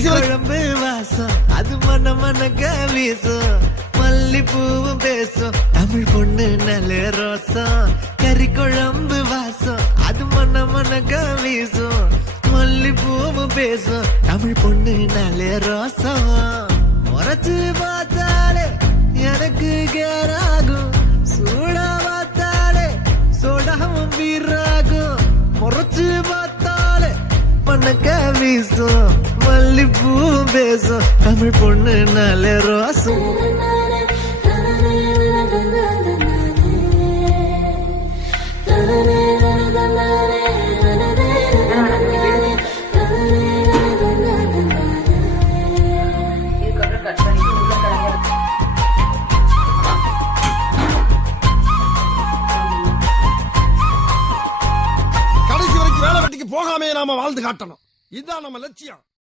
குழம்பு வாசம் அது மன மனக்க வீசும், மல்லிப்பூவும் பேசும் தமிழ் பொண்ணு நல்ல ரோசம். கறி குழம்பு வாசம் அது மன மனக்க வீசும், மல்லிப்பூவும் பேசும் தமிழ் பொண்ணு நல்ல ரோசம். முறைச்சு பார்த்தாலே எனக்கு கேராகும், சூடா பார்த்தாலே சோடாவும் வீராகும். முறைச்சு பார்த்தாலே மனக்க வீசும், மல்லிப்பூவும் பேசும் தமிழ் பொண்ணு நல்ல ரோசம். கடைசி வரைக்கும் வேலை வெட்டிக்கு போகாமே நாம வாழ்ந்து காட்டணும். இதுதான் நம்ம லட்சியம்.